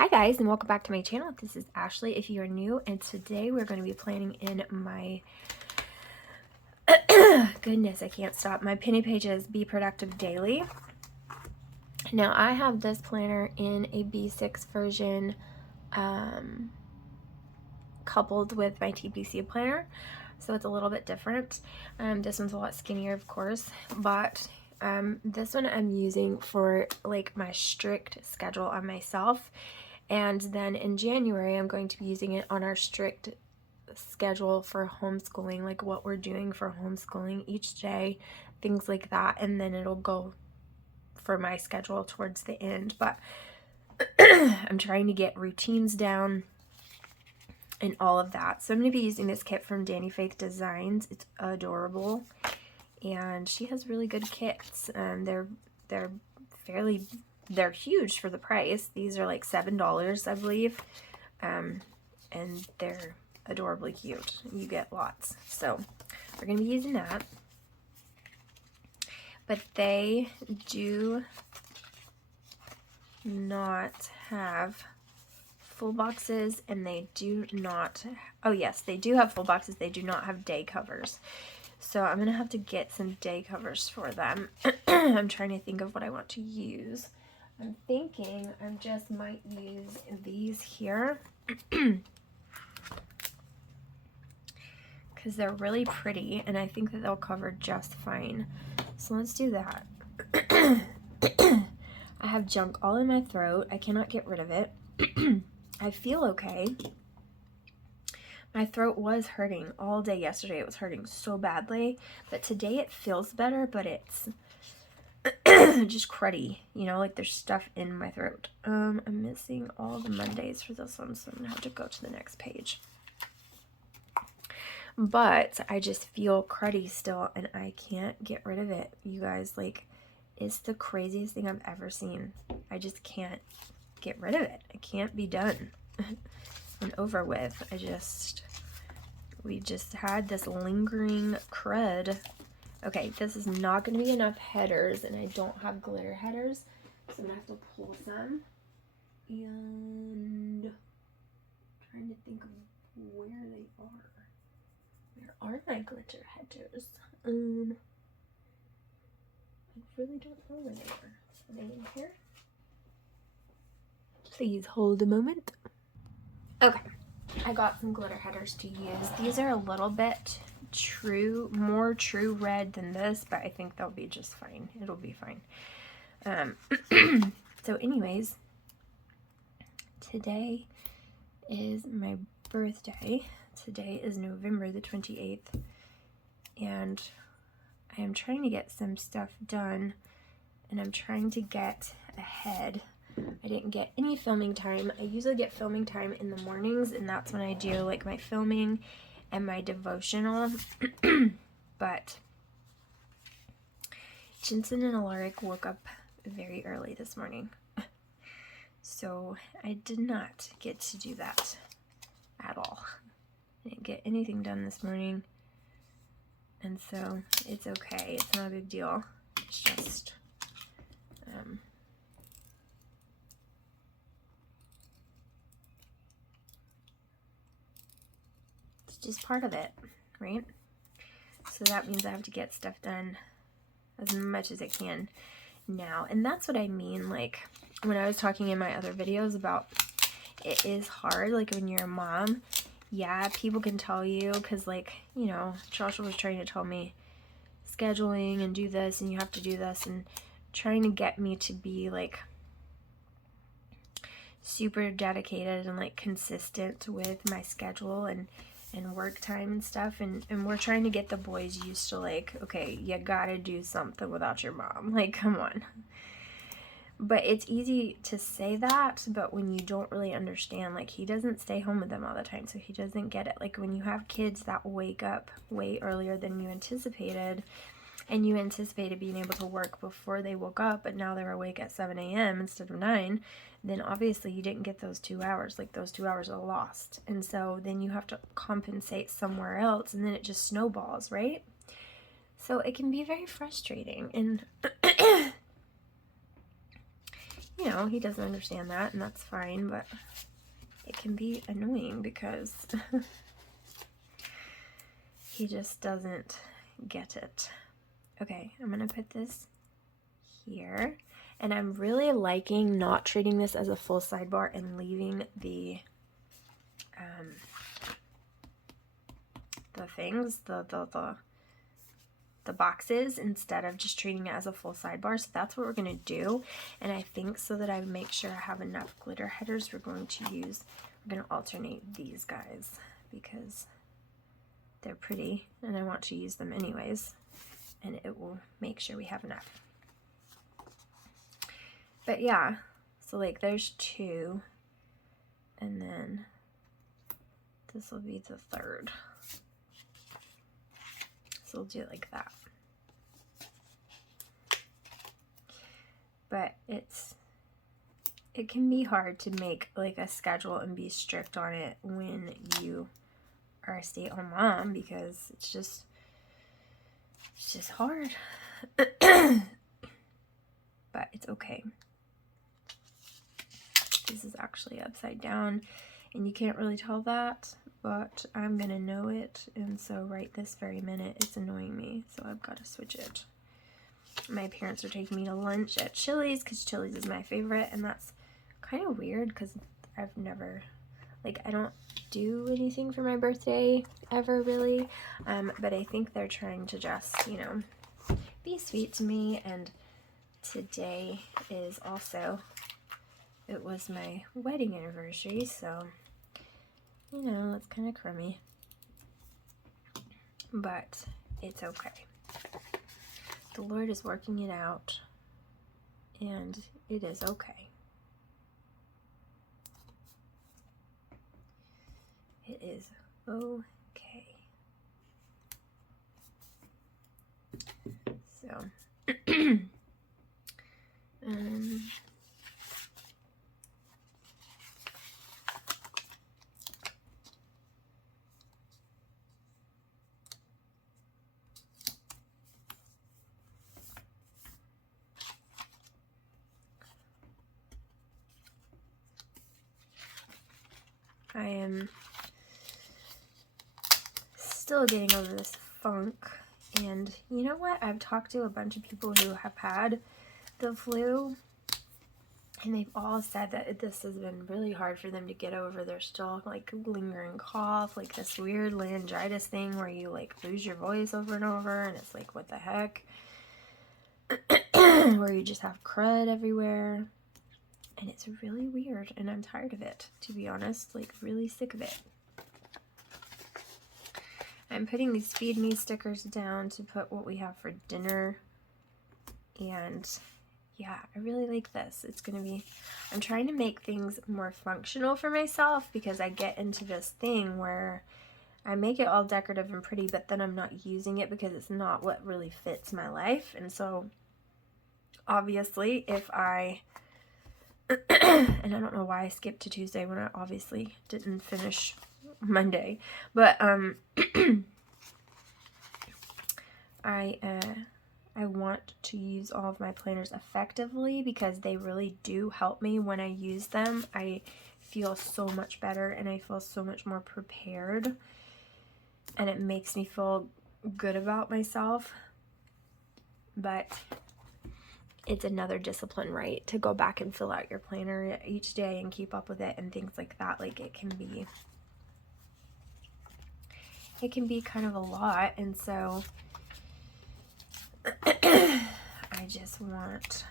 Hi guys, and welcome back to my channel. This is Ashley if you are new, and today we're going to be planning in my goodness, I can't stop, my penny pages Be Productive Daily. Now I have this planner in a B6 version coupled with my TPC planner, so it's a little bit different. This one's a lot skinnier, of course, but this one I'm using for like my strict schedule on myself. And then in January, I'm going to be using it on our strict schedule for homeschooling, like what we're doing for homeschooling each day, things like that. And then it'll go for my schedule towards the end. But I'm trying to get routines down and all of that. So I'm going to be using this kit from Danny Faith Designs. It's adorable. And she has really good kits. They're huge for the price. These are like $7, I believe. And they're adorably cute. You get lots. So we're going to be using that. But they do not have full boxes, and they do not, oh yes, they do have full boxes. They do not have day covers. So I'm going to have to get some day covers for them. I'm trying to think of what I want to use. I'm thinking I just might use these here because they're really pretty and I think that they'll cover just fine. So let's do that. I have junk all in my throat. I cannot get rid of it. I feel okay. My throat was hurting all day yesterday. It was hurting so badly, but today it feels better, but it's just cruddy, you know, like there's stuff in my throat. I'm missing all the Mondays for this one, so I'm gonna have to go to the next page. But I just feel cruddy still, and I can't get rid of it, you guys. Like, it's the craziest thing I've ever seen. I just can't get rid of it. It can't be done and over with. We just had this lingering crud. Okay, this is not going to be enough headers, and I don't have glitter headers, so I'm going to have to pull some. And I'm trying to think of where they are. Where are my glitter headers? I really don't know where they are. Are they in here? Please hold a moment. Okay, I got some glitter headers to use. These are a little bit more true red than this, but I think they'll be just fine. It'll be fine. So anyways, today is my birthday. Today is November the 28th, and I am trying to get some stuff done, and I'm trying to get ahead. I didn't get any filming time. I usually get filming time in the mornings, and that's when I do like my filming and my devotional. But Jensen and Alaric woke up very early this morning, so I did not get to do that at all. I didn't get anything done this morning, and so it's okay. It's not a big deal. It's just it's just part of it, right? So that means I have to get stuff done as much as I can now. And that's what I mean, like when I was talking in my other videos about it is hard, like when you're a mom. Yeah, people can tell you, because like, you know, Joshua was trying to tell me scheduling and do this and you have to do this, and trying to get me to be like super dedicated and like consistent with my schedule and work time and stuff, and we're trying to get the boys used to like, okay, you gotta do something without your mom, like, come on. But it's easy to say that, but when you don't really understand, like, he doesn't stay home with them all the time, so he doesn't get it. Like, when you have kids that wake up way earlier than you anticipated, and you anticipated being able to work before they woke up, but now they're awake at 7 a.m. instead of 9, then obviously you didn't get those 2 hours. Like, those 2 hours are lost. And so then you have to compensate somewhere else, and then it just snowballs, right? So it can be very frustrating. And, you know, he doesn't understand that, and that's fine, but it can be annoying because he just doesn't get it. Okay, I'm gonna put this here, and I'm really liking not treating this as a full sidebar and leaving the things, the boxes, instead of just treating it as a full sidebar. So that's what we're going to do. And I think so that I make sure I have enough glitter headers, we're going to alternate these guys because they're pretty and I want to use them anyways, and it will make sure we have enough. But yeah, so like there's 2, and then this will be the 3rd. So we'll do it like that. But it can be hard to make like a schedule and be strict on it when you are a stay-at-home mom, because it's just hard. But it's okay. This is actually upside down, and you can't really tell that, but I'm gonna know it, and so right this very minute it's annoying me, so I've got to switch it. My parents are taking me to lunch at Chili's because Chili's is my favorite, and that's kind of weird because I've never, like, I don't do anything for my birthday ever really, but I think they're trying to just, you know, be sweet to me. And today is also, it was my wedding anniversary, so, you know, it's kind of crummy, but it's okay. The Lord is working it out, and it is okay. It is okay. So, I am still getting over this funk, and you know what? I've talked to a bunch of people who have had the flu, and they've all said that this has been really hard for them to get over. They're still like lingering cough, like this weird laryngitis thing where you like lose your voice over and over, and it's like, what the heck? Where you just have crud everywhere. And it's really weird, and I'm tired of it, to be honest, like really sick of it. I'm putting these feed me stickers down to put what we have for dinner, and yeah, I really like this. It's gonna be, I'm trying to make things more functional for myself, because I get into this thing where I make it all decorative and pretty, but then I'm not using it because it's not what really fits my life. And so obviously if I and I don't know why I skipped to Tuesday when I obviously didn't finish Monday, but I want to use all of my planners effectively, because they really do help me. When I use them, I feel so much better, and I feel so much more prepared, and it makes me feel good about myself. But it's another discipline, right, to go back and fill out your planner each day and keep up with it and things like that. Like, it can be kind of a lot. And so I just want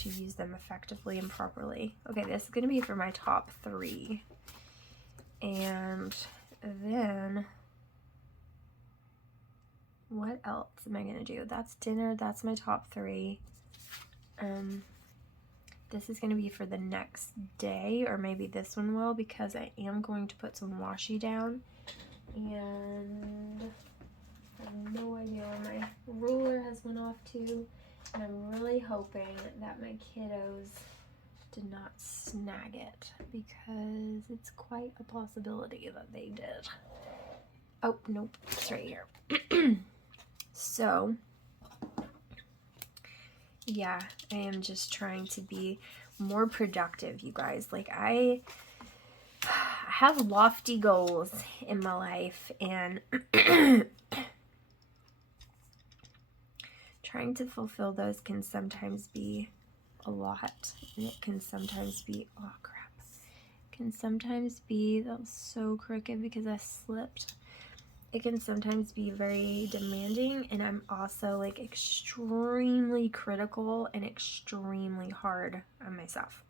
to use them effectively and properly. Okay, this is going to be for my top 3, and then what else am I going to do? That's dinner. That's my top 3. This is going to be for the next day, or maybe this one will, because I am going to put some washi down. And I have no idea where my ruler has went off to. And I'm really hoping that my kiddos did not snag it, because it's quite a possibility that they did. Oh, nope. It's right here. So, yeah, I am just trying to be more productive, you guys. Like, I have lofty goals in my life, and trying to fulfill those can sometimes be a lot, and it can sometimes be, oh crap, can sometimes be, that was so crooked because I slipped. It can sometimes be very demanding, and I'm also like extremely critical and extremely hard on myself.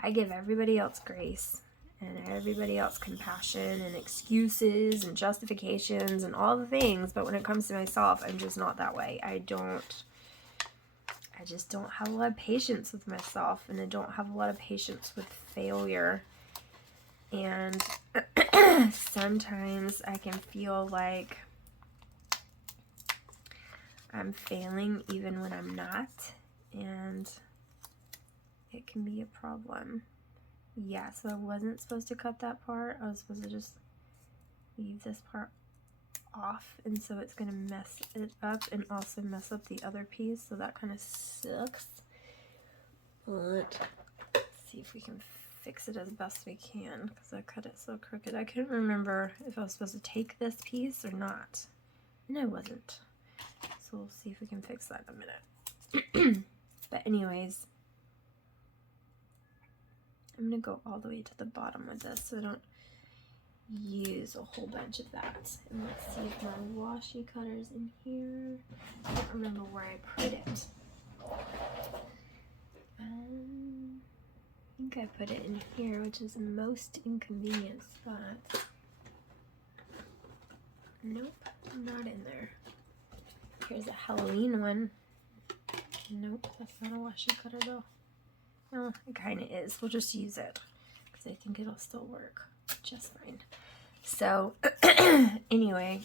I give everybody else grace and everybody else compassion and excuses and justifications and all the things, but when it comes to myself, I'm just not that way. I just don't have a lot of patience with myself, and I don't have a lot of patience with failure. And sometimes I can feel like I'm failing even when I'm not, and it can be a problem. Yeah, so I wasn't supposed to cut that part. I was supposed to just leave this part off, and so it's going to mess it up and also mess up the other piece, so that kind of sucks. But let's see if we can fix it as best we can, because I cut it so crooked. I couldn't remember if I was supposed to take this piece or not, and I wasn't. So we'll see if we can fix that in a minute. But anyways, I'm going to go all the way to the bottom with this so I don't use a whole bunch of that. And let's see if my washi cutter's in here. I don't remember where I put it. I think I put it in here, which is the most inconvenient spot. Nope, not in there. Here's a Halloween one. Nope, that's not a washi cutter though. Well, it kind of is. We'll just use it because I think it'll still work just fine. So anyway,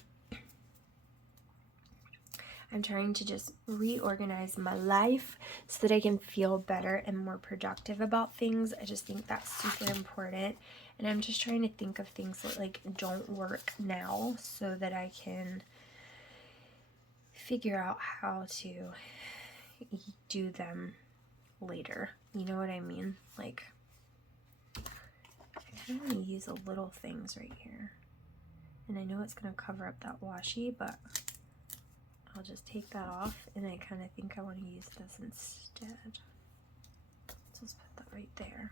I'm trying to just reorganize my life so that I can feel better and more productive about things. I just think that's super important. And I'm just trying to think of things that like don't work now so that I can figure out how to do them later. You know what I mean? Like, I kind of want to use the little things right here. And I know it's going to cover up that washi, but I'll just take that off, and I kind of think I want to use this instead. So let's put that right there.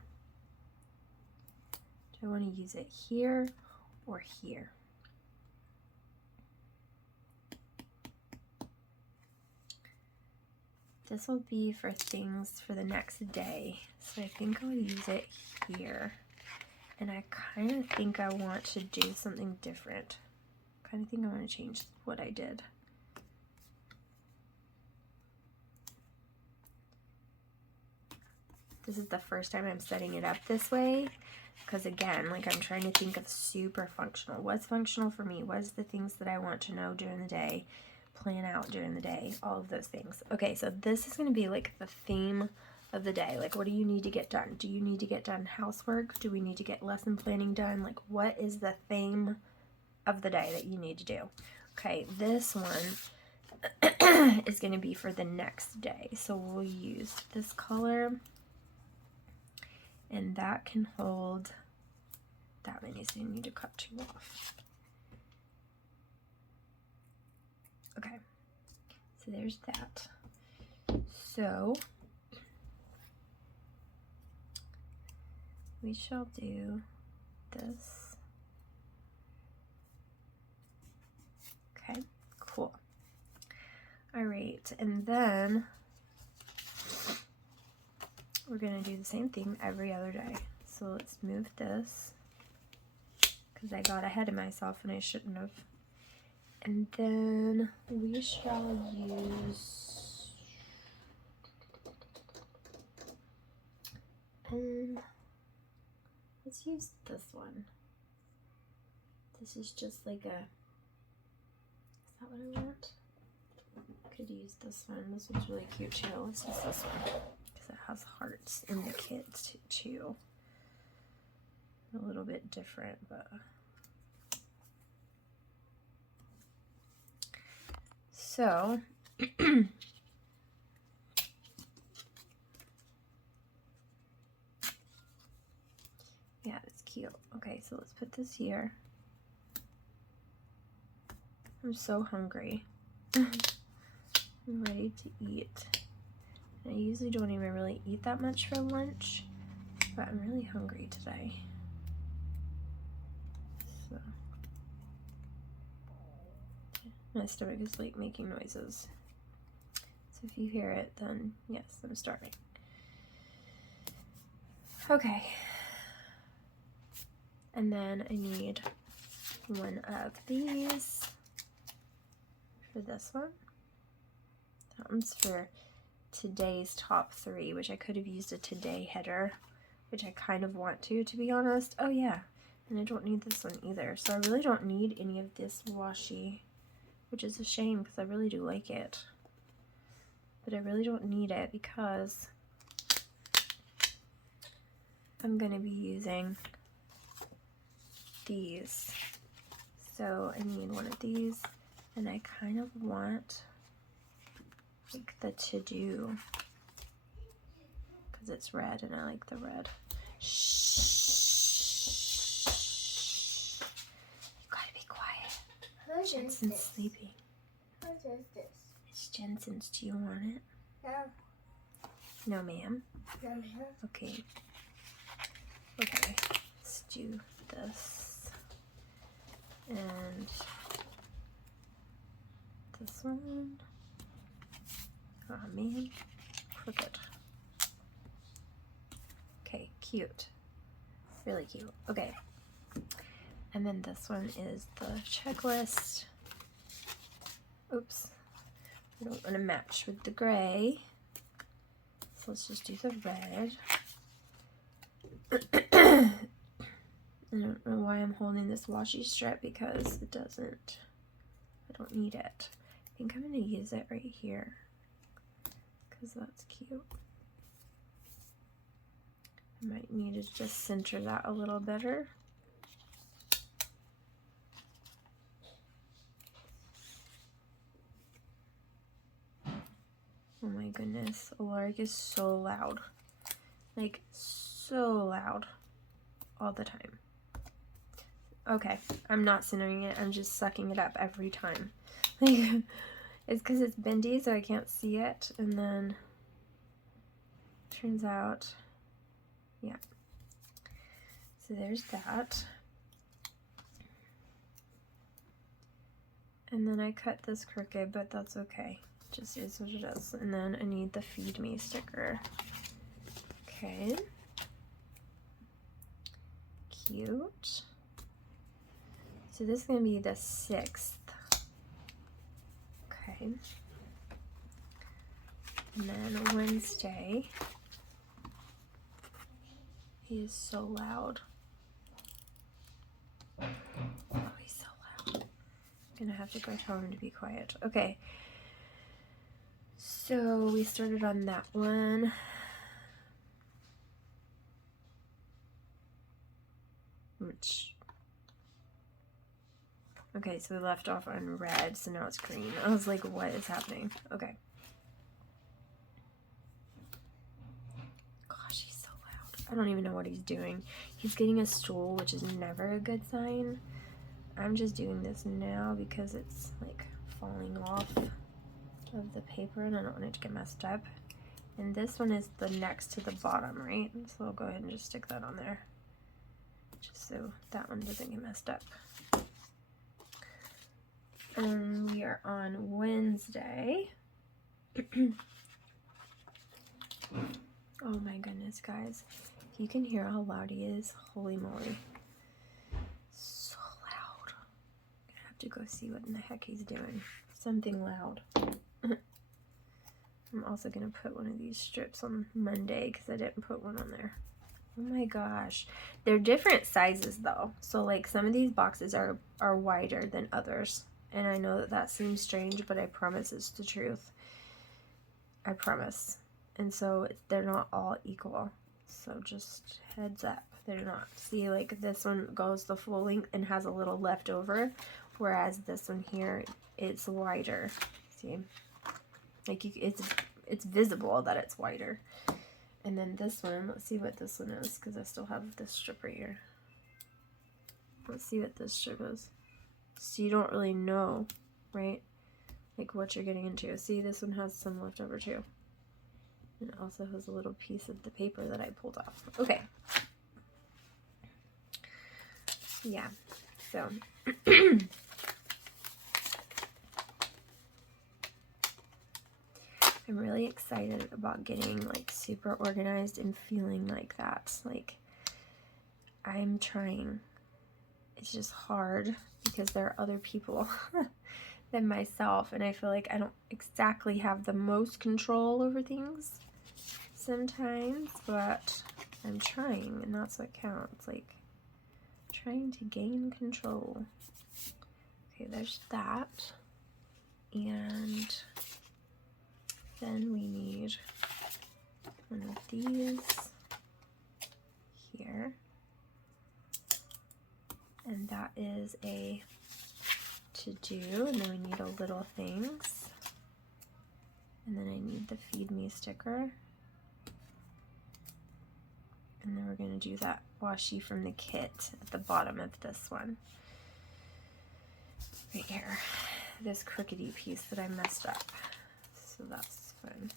Do I want to use it here or here? This will be for things for the next day, so I think I'll use it here. And I kind of think I want to do something different. I kind of think I want to change what I did. This is the first time I'm setting it up this way, because again, like I'm trying to think of super functional. What's functional for me? What's the things that I want to know during the day, plan out during the day, all of those things. Okay, so this is going to be like the theme of the day. Like, what do you need to get done? Do you need to get done housework? Do we need to get lesson planning done? Like, what is the theme of the day that you need to do? Okay, this one is going to be for the next day. So we'll use this color, and that can hold that many, so you need to cut 2 off. Okay, so there's that. So we shall do this. Okay, cool. All right, and then we're gonna do the same thing every other day. So let's move this, because I got ahead of myself and I shouldn't have. And then we shall use, let's use this one. This is just like a, is that what I want? I could use this one. This one's really cute too. Let's use this one, because it has hearts in the kit too. A little bit different, but so cute. Okay, so let's put this here. I'm so hungry. I'm ready to eat. I usually don't even really eat that much for lunch, but I'm really hungry today. So my stomach is like making noises. So if you hear it, then yes, I'm starving. Okay. And then I need one of these for this one. That one's for today's top 3, which I could have used a today header, which I kind of want to be honest. Oh yeah, and I don't need this one either. So I really don't need any of this washi, which is a shame because I really do like it. But I really don't need it because I'm going to be using these. So I need one of these, and I kind of want like the to-do because it's red and I like the red. Shh. You gotta be quiet. Whose Jensen's is this? sleeping. Whose is this? It's Jensen's. Do you want it? No. No, ma'am. No, no. Okay. Okay. Let's do this. And this one. Oh man. Crooked. Okay, cute. Really cute. Okay. And then this one is the checklist. Oops. I don't want to match with the gray. So let's just do the red. I don't know why I'm holding this washi strip because it doesn't, I don't need it. I think I'm going to use it right here because that's cute. I might need to just center that a little better. Oh my goodness, Alaric is so loud. Like, so loud. All the time. Okay, I'm not centering it, I'm just sucking it up every time. Like, it's because it's bendy, so I can't see it, and then turns out, yeah. So there's that. And then I cut this crooked, but that's okay. Just is what it is. And then I need the Feed Me sticker. Okay. Cute. So this is going to be the 6th. Okay. And then Wednesday. He is so loud. Oh, he's so loud. I'm going to have to go tell him to be quiet. Okay. So we started on that one. Which, okay, so we left off on red, so now it's green. I was like, what is happening? Okay. Gosh, he's so loud. I don't even know what he's doing. He's getting a stool, which is never a good sign. I'm just doing this now because it's like falling off of the paper and I don't want it to get messed up. And this one is the next to the bottom, right? So I'll go ahead and just stick that on there. Just so that one doesn't get messed up. And we are on Wednesday. Oh my goodness, guys. If you can hear how loud he is, holy moly. So loud. I'm gonna have to go see what in the heck he's doing. Something loud. I'm also gonna put one of these strips on Monday because I didn't put one on there. Oh my gosh. They're different sizes though. So like some of these boxes are wider than others. And I know that that seems strange, but I promise it's the truth. I promise. And so they're not all equal. So just heads up. They're not. See, like this one goes the full length and has a little left over. Whereas this one here, it's wider. See? Like it's visible that it's wider. And then this one, let's see what this one is, because I still have this strip right here. let's see what this strip is. So you don't really know, right? Like what you're getting into. See, this one has some left over too. And it also has a little piece of the paper that I pulled off. Okay. Yeah, so I'm really excited about getting like super organized and feeling like that. Like I'm trying. It's just hard because there are other people than myself, and I feel like I don't exactly have the most control over things sometimes, but I'm trying, and that's what counts. Like trying to gain control. Okay, there's that. And then we need one of these here. And that is a to do. And then we need a little things. And then I need the feed me sticker. And then we're going to do that washi from the kit at the bottom of this one. Right here. This crookedy piece that I messed up. So that's fun.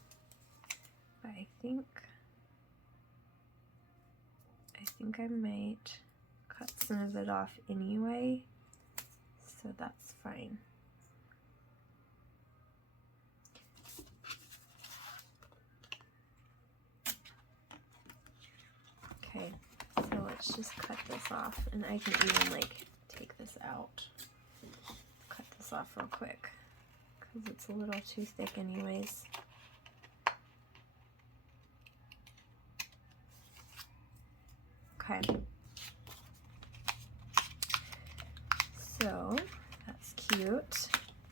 But I think I might cut some of it off anyway. So that's fine. Okay, so let's just cut this off, and I can even like take this out. Cut this off real quick because it's a little too thick anyways. Okay. So that's cute.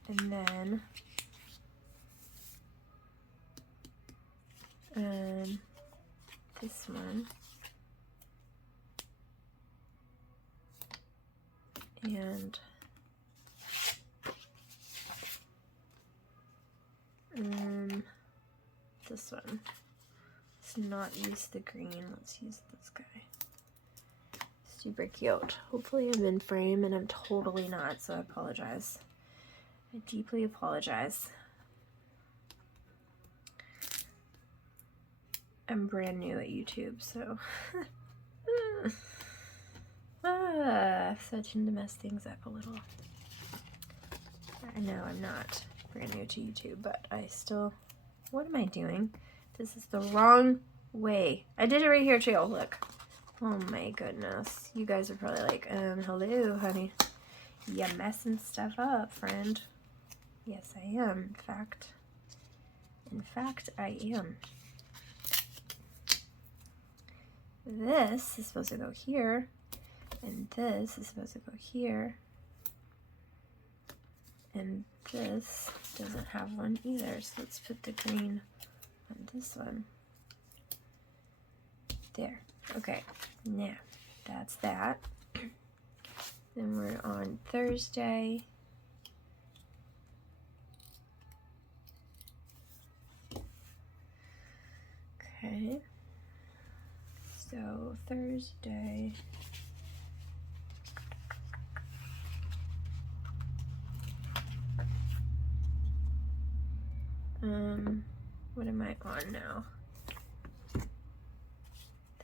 And then this one. And this one. Let's not use the green, let's use this guy. Super cute. Hopefully I'm in frame, and I'm totally not, so I apologize. I deeply apologize. I'm brand new at YouTube, so so I tend to mess things up a little. I know I'm not brand new to YouTube, but I still, what am I doing? This is the wrong way. I did it right here too, look. Oh my goodness. You guys are probably like, hello, honey. You messing stuff up, friend. Yes, I am, in fact. In fact, I am. This is supposed to go here, and this is supposed to go here, and this doesn't have one either, so let's put the green on this one. There. Okay, now that's that. Then we're on Thursday. Okay. So Thursday. What am I on now?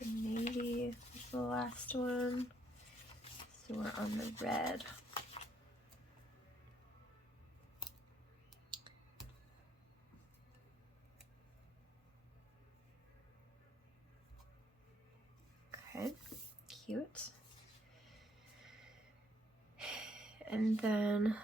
The navy is the last one. So we're on the red. Okay, cute. And then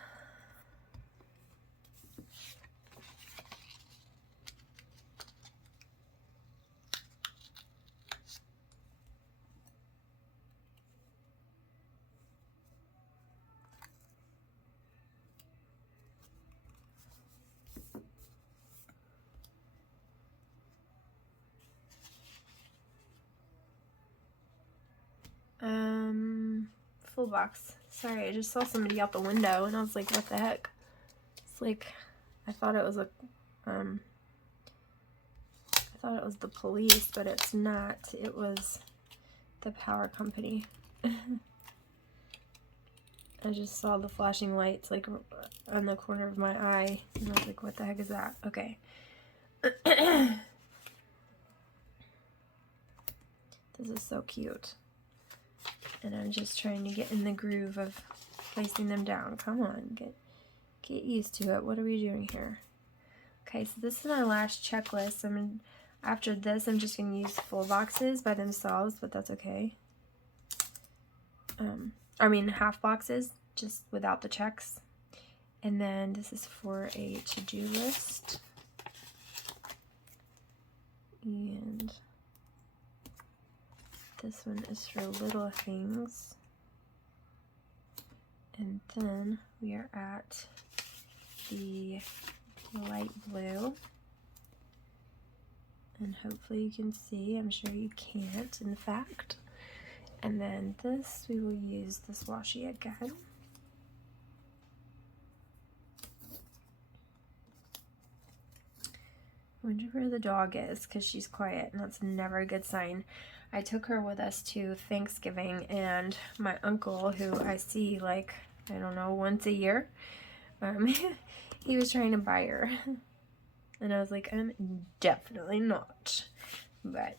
full box. Sorry, I just saw somebody out the window and I was like, what the heck? It's like, I thought it was a, I thought it was the police, but it's not. It was the power company. I just saw the flashing lights like on the corner of my eye, and I was like, what the heck is that? Okay. This is so cute. And I'm just trying to get in the groove of placing them down. Come on, get used to it. What are we doing here? Okay, so this is my last checklist. After this, I'm just going to use full boxes by themselves, but that's okay. I mean half boxes, just without the checks. And then this is for a to-do list. And this one is for little things. And then we are at the light blue. And hopefully you can see, I'm sure you can't, in fact. And then this, we will use this washi again. I wonder where the dog is, because she's quiet, and that's never a good sign. I took her with us to Thanksgiving, and my uncle, who I see like, I don't know, once a year, he was trying to buy her. And I was like, definitely not. But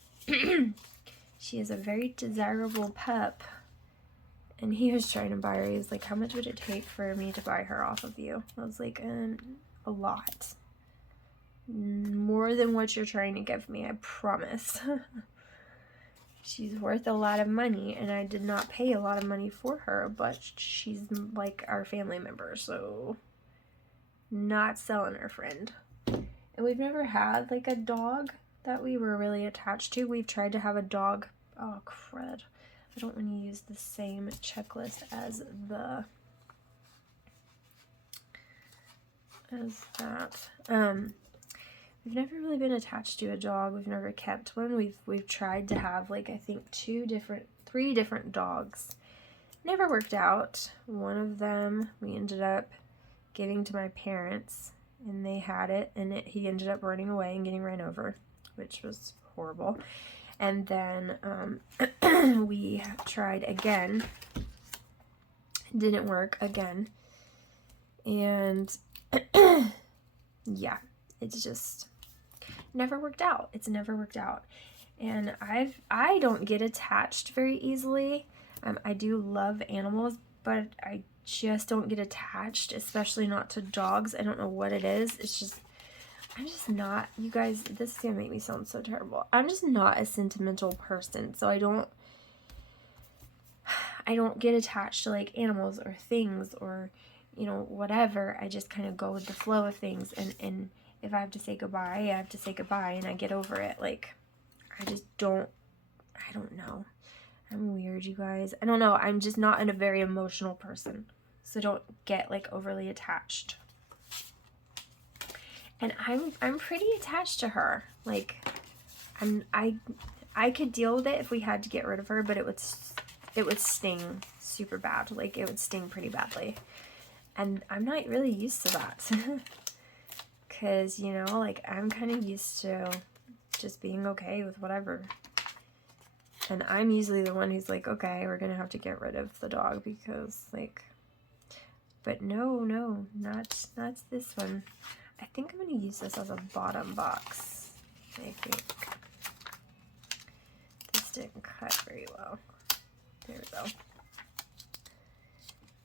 she is a very desirable pup. And he was trying to buy her. He was like, how much would it take for me to buy her off of you? I was like, a lot. More than what you're trying to give me, I promise. She's worth a lot of money, and I did not pay a lot of money for her, but she's like our family member, so not selling her, friend. And we've never had like a dog that we were really attached to. We've tried to have a dog. Oh, crud. I don't want to use the same checklist as that. We've never really been attached to a dog. We've never kept one. We've tried to have like, I think 3 different dogs. Never worked out. One of them we ended up giving to my parents, and they had it, and he ended up running away and getting ran over, which was horrible. And then we tried again. Didn't work again. And yeah, it's just never worked out. It's never worked out. And I don't get attached very easily. I do love animals, but I just don't get attached, especially not to dogs. I don't know what it is. It's just, I'm just not, you guys, this is gonna make me sound so terrible. I'm just not a sentimental person, so I don't get attached to like animals or things or, you know, whatever. I just kind of go with the flow of things, and if I have to say goodbye, I have to say goodbye, and I get over it. Like, I don't know. I'm weird, you guys. I don't know. I'm just not a very emotional person, so don't get like overly attached. And I'm pretty attached to her. Like, I could deal with it if we had to get rid of her, but it would sting super bad. Like, it would sting pretty badly. And I'm not really used to that. Because, you know, like, I'm kind of used to just being okay with whatever. And I'm usually the one who's like, okay, we're going to have to get rid of the dog because, like, but no, not this one. I think I'm going to use this as a bottom box. I think. This didn't cut very well. There we go.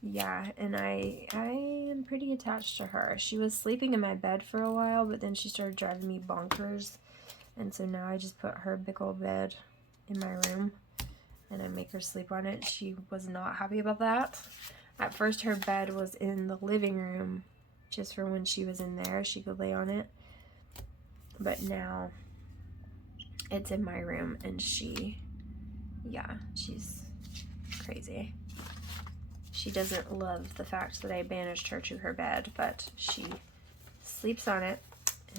Yeah, and I am pretty attached to her. She was sleeping in my bed for a while, but then she started driving me bonkers. And so now I just put her big old bed in my room, and I make her sleep on it. She was not happy about that. At first, her bed was in the living room, just for when she was in there, she could lay on it. But now, it's in my room, and she's crazy. She doesn't love the fact that I banished her to her bed, but she sleeps on it,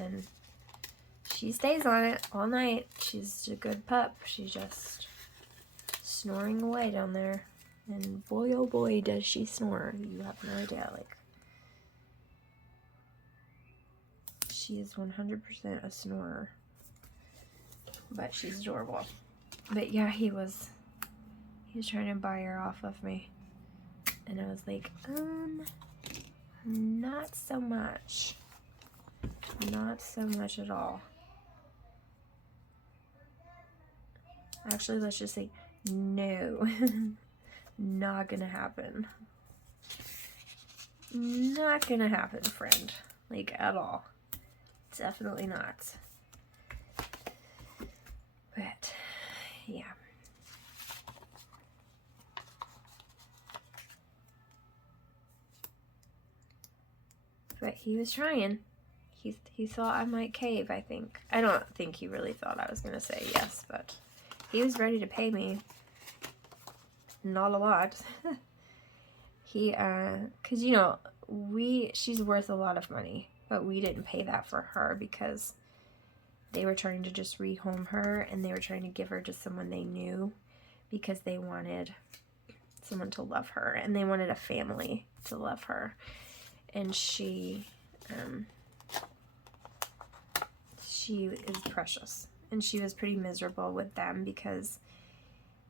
and she stays on it all night. She's a good pup. She's just snoring away down there. And boy, oh boy, does she snore. You have no idea. Like, she is 100% a snorer. But she's adorable. But yeah, he was trying to buy her off of me. And I was like, not so much. Not so much at all. Actually, let's just say no. Not gonna happen. Not gonna happen, friend. Like, at all. Definitely not. But, yeah. But he was trying. He thought I might cave, I think. I don't think he really thought I was gonna say yes, but he was ready to pay me. Not a lot. He, 'cause you know, she's worth a lot of money, but we didn't pay that for her because they were trying to just rehome her, and they were trying to give her to someone they knew because they wanted someone to love her, and they wanted a family to love her. And she is precious, and she was pretty miserable with them because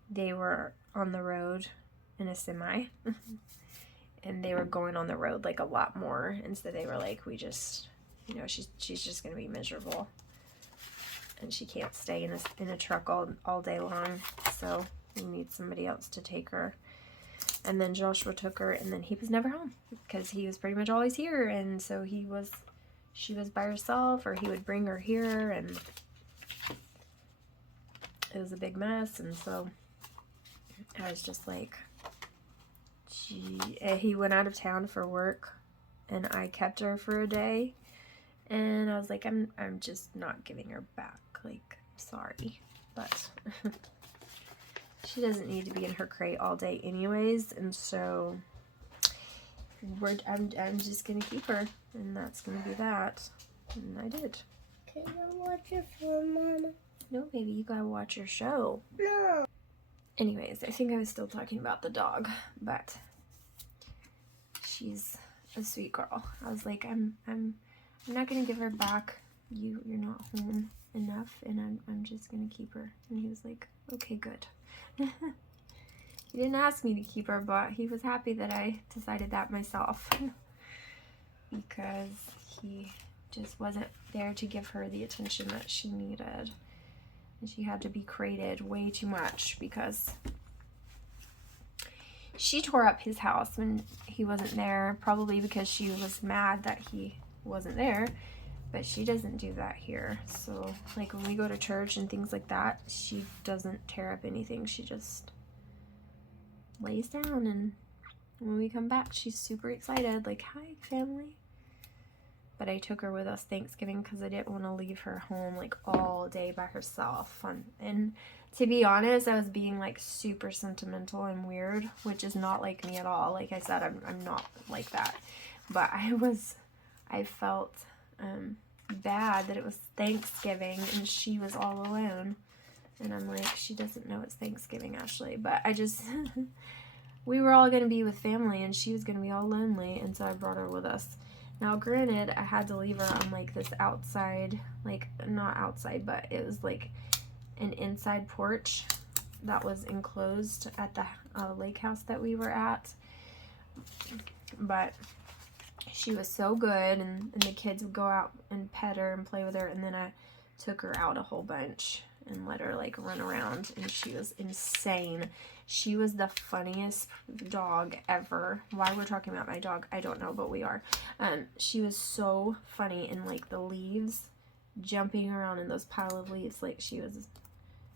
they were on the road in a semi and they were going on the road like a lot more, and so they were like, we just, you know, she's just gonna be miserable, and she can't stay in a truck all day long, so we need somebody else to take her. And then Joshua took her, and then he was never home because he was pretty much always here, and so she was by herself, or he would bring her here, and it was a big mess. And so I was just like, he went out of town for work, and I kept her for a day, and I was like, I'm just not giving her back, like, sorry, but she doesn't need to be in her crate all day anyways, and so I'm just gonna keep her, and that's gonna be that. And I did. Can I watch your film, Mama? No, baby, you gotta watch your show. No. Anyways, I think I was still talking about the dog, but she's a sweet girl. I was like, I'm not gonna give her back. You're not home enough, and I'm just gonna keep her. And he was like, okay, good. He didn't ask me to keep her, but he was happy that I decided that myself because he just wasn't there to give her the attention that she needed. And she had to be crated way too much because she tore up his house when he wasn't there, probably because she was mad that he wasn't there. But she doesn't do that here. So, like, when we go to church and things like that, she doesn't tear up anything. She just lays down, and when we come back, she's super excited, like, hi, family. But I took her with us Thanksgiving because I didn't want to leave her home, like, all day by herself. And to be honest, I was being, like, super sentimental and weird, which is not like me at all. Like I said, I'm not like that. But I felt bad that it was Thanksgiving and she was all alone, and I'm like, she doesn't know it's Thanksgiving, Ashley. But I just we were all gonna be with family, and she was gonna be all lonely, and so I brought her with us. Now granted, I had to leave her on like this outside, like, not outside, but it was like an inside porch that was enclosed at the lake house that we were at. But she was so good, and the kids would go out and pet her and play with her, and then I took her out a whole bunch and let her, like, run around, and she was insane. She was the funniest dog ever. Why we're talking about my dog, I don't know, but we are. She was so funny in, like, the leaves, jumping around in those pile of leaves like she was,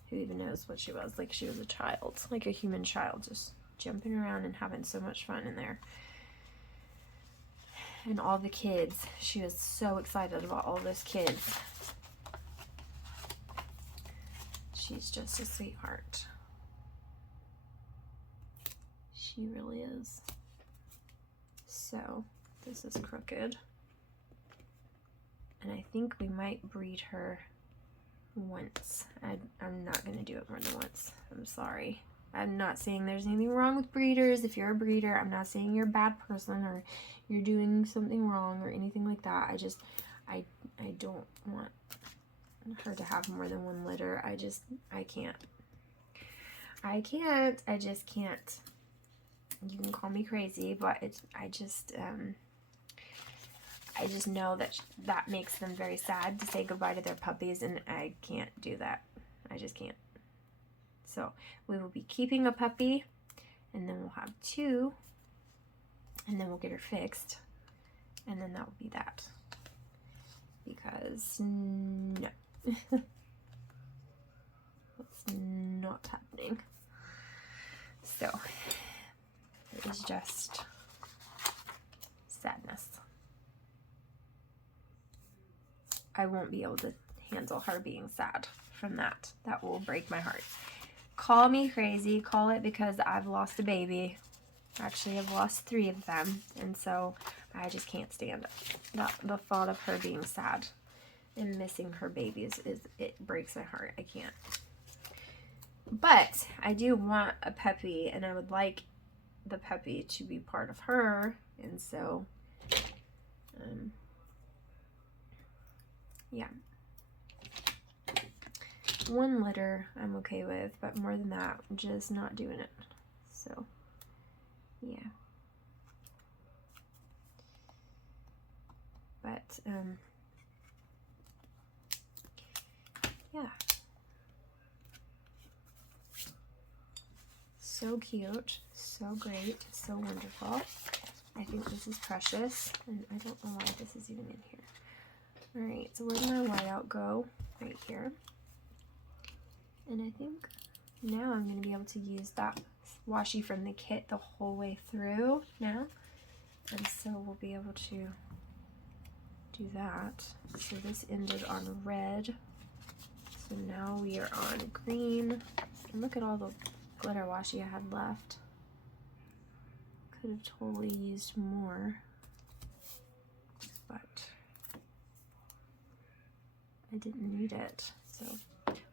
who even knows what she was, like she was a child, like a human child, just jumping around and having so much fun in there. And all the kids, she was so excited about all those kids. She's just a sweetheart. She really is. So, this is crooked. And I think we might breed her once. I'm not going to do it more than once. I'm sorry. I'm not saying there's anything wrong with breeders. If you're a breeder, I'm not saying you're a bad person or you're doing something wrong or anything like that. I don't want her to have more than one litter. I can't. I just can't. You can call me crazy, but I just know that that makes them very sad to say goodbye to their puppies, and I can't do that. I just can't. So we will be keeping a puppy, and then we'll have 2, and then we'll get her fixed, and then that will be that. Because no, it's not happening. So it is just sadness. I won't be able to handle her being sad from that. That will break my heart. Call me crazy, call it, because I've lost a baby. Actually, I've lost 3 of them, and so I just can't stand it. The thought of her being sad and missing her babies it breaks my heart. I can't. But I do want a puppy, and I would like the puppy to be part of her, and so yeah. 1 litter I'm okay with, but more than that, I'm just not doing it. So yeah. But yeah. So cute, so great, so wonderful. I think this is precious, and I don't know why this is even in here. Alright, so where did my whiteout go? Right here. And I think now I'm going to be able to use that washi from the kit the whole way through now. And so we'll be able to do that. So this ended on red. So now we are on green. And look at all the glitter washi I had left. Could have totally used more, but I didn't need it. So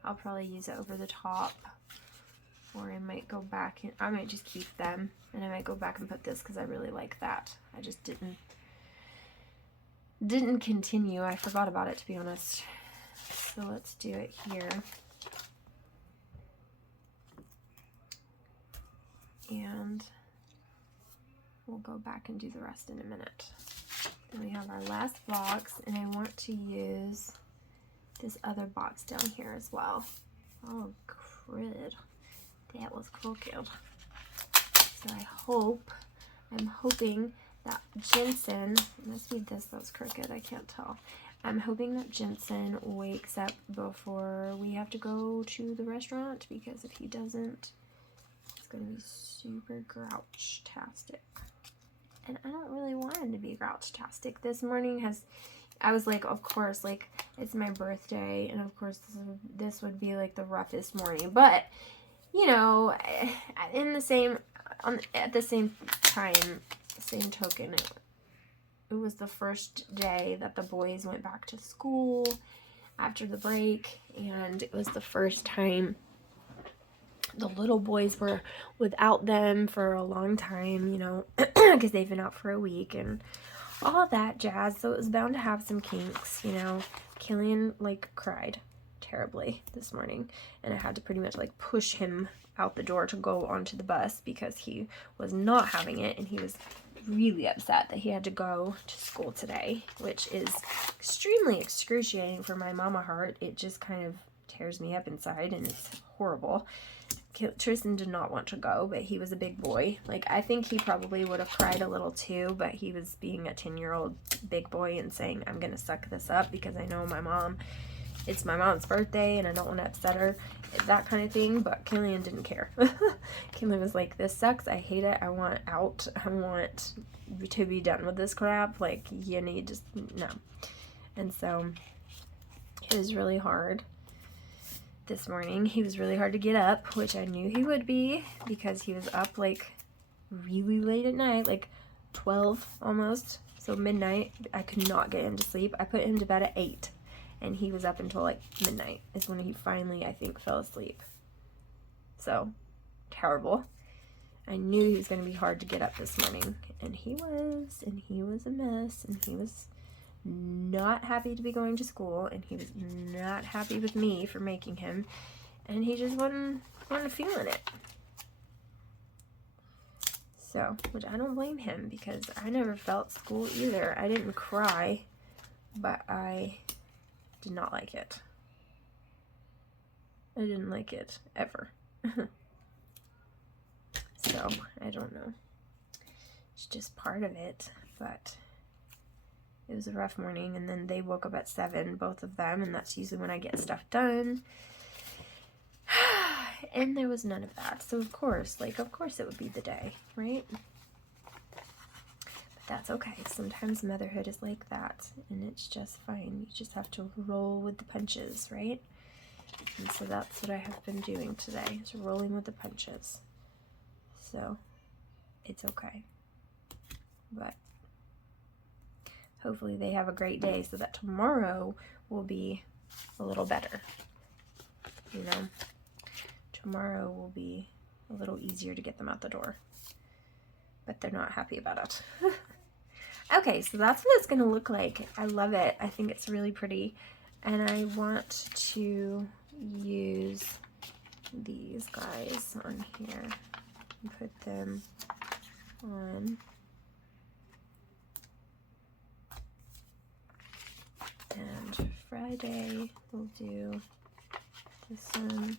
I'll probably use it over the top, or I might go back and I might just keep them, and I might go back and put this because I really like that. I just didn't continue. I forgot about it, to be honest. So let's do it here. And we'll go back and do the rest in a minute. Then we have our last box, and I want to use this other box down here as well. Oh, crud. That was crooked. So I'm hoping that Jensen, it must be this that's crooked, I can't tell. I'm hoping that Jensen wakes up before we have to go to the restaurant, because if he doesn't, it's going to be super grouch-tastic. And I don't really want him to be grouch-tastic. This morning I was like, of course, like, it's my birthday, and of course this would be like the roughest morning. But, you know, at the same time, same token, it was the first day that the boys went back to school after the break, and it was the first time the little boys were without them for a long time, you know, because they've been out for a week and all of that jazz. So it was bound to have some kinks, you know. Killian, like, cried terribly this morning, and I had to pretty much, like, push him out the door to go onto the bus because he was not having it, and he was really upset that he had to go to school today, which is extremely excruciating for my mama heart. It just kind of tears me up inside, and it's horrible. Tristan did not want to go, but he was a big boy. Like, I think he probably would have cried a little too, but he was being a 10-year-old big boy and saying, I'm gonna suck this up because I know it's my mom's birthday and I don't want to upset her, that kind of thing. But Killian didn't care. Killian was like, this sucks, I hate it, I want out, I want to be done with this crap, like, you need to, no. And so it was really hard. This morning he was really hard to get up, which I knew he would be because he was up like really late at night, like 12 almost, so midnight. I could not get him to sleep. I put him to bed at 8 and he was up until like midnight is when he finally, I think, fell asleep. So terrible. I knew he was going to be hard to get up this morning, and he was a mess, and he was not happy to be going to school, and he was not happy with me for making him, and he just wasn't feeling it. So, which I don't blame him because I never felt school either. I didn't cry, but I did not like it. I didn't like it ever. So, I don't know. It's just part of it, but it was a rough morning, and then they woke up at 7, both of them, and that's usually when I get stuff done. And there was none of that, so of course it would be the day, right? But that's okay. Sometimes motherhood is like that, and it's just fine. You just have to roll with the punches, right? And so that's what I have been doing today, is rolling with the punches. So it's okay. But hopefully they have a great day so that tomorrow will be a little better. You know, tomorrow will be a little easier to get them out the door. But they're not happy about it. Okay, so that's what it's going to look like. I love it. I think it's really pretty. And I want to use these guys on here and put them on. And Friday we'll do this one.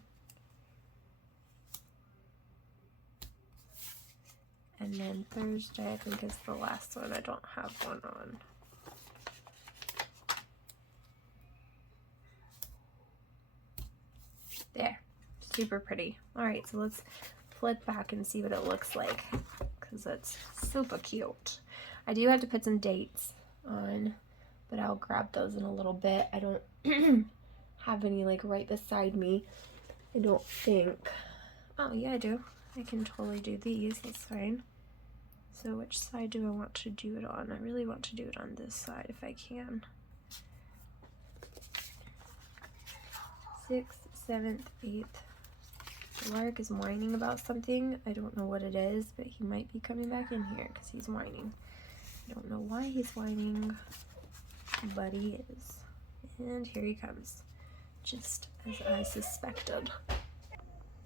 And then Thursday I think is the last one. I don't have one on. There. Super pretty. Alright, so let's flip back and see what it looks like, because it's super cute. I do have to put some dates on, but I'll grab those in a little bit. I don't have any like right beside me, I don't think. Oh yeah, I do. I can totally do these, that's fine. So which side do I want to do it on? I really want to do it on this side if I can. 6th, 7th, 8th. Lark is whining about something. I don't know what it is, but he might be coming back in here because he's whining. I don't know why he's whining, but he is. And here he comes, just as I suspected.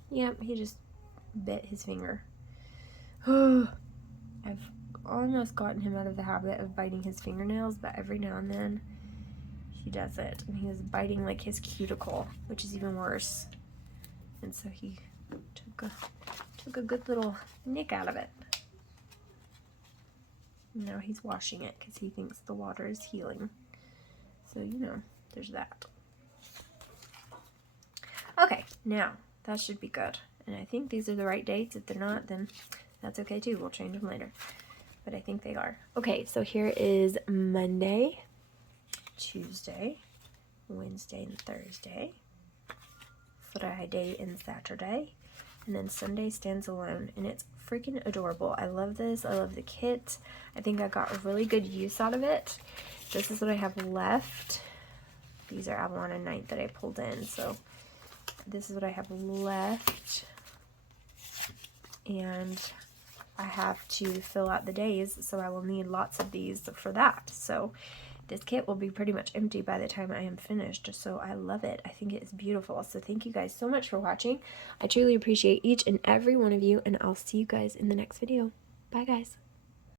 Yep, he just bit his finger. I've almost gotten him out of the habit of biting his fingernails, but every now and then he does it. And he was biting like his cuticle, which is even worse. And so he took a good little nick out of it. Now he's washing it because he thinks the water is healing. So, you know, there's that. Okay, now that should be good. And I think these are the right dates. If they're not, then that's okay too. We'll change them later. But I think they are. Okay, so here is Monday, Tuesday, Wednesday, and Thursday. Friday and Saturday, and then Sunday stands alone, and it's freaking adorable. I love this. I love the kit. I think I got really good use out of it. This is what I have left. These are Avalon and Night that I pulled in, so this is what I have left, and I have to fill out the days, so I will need lots of these for that. So this kit will be pretty much empty by the time I am finished, so I love it. I think it is beautiful. So thank you guys so much for watching. I truly appreciate each and every one of you, and I'll see you guys in the next video. Bye, guys.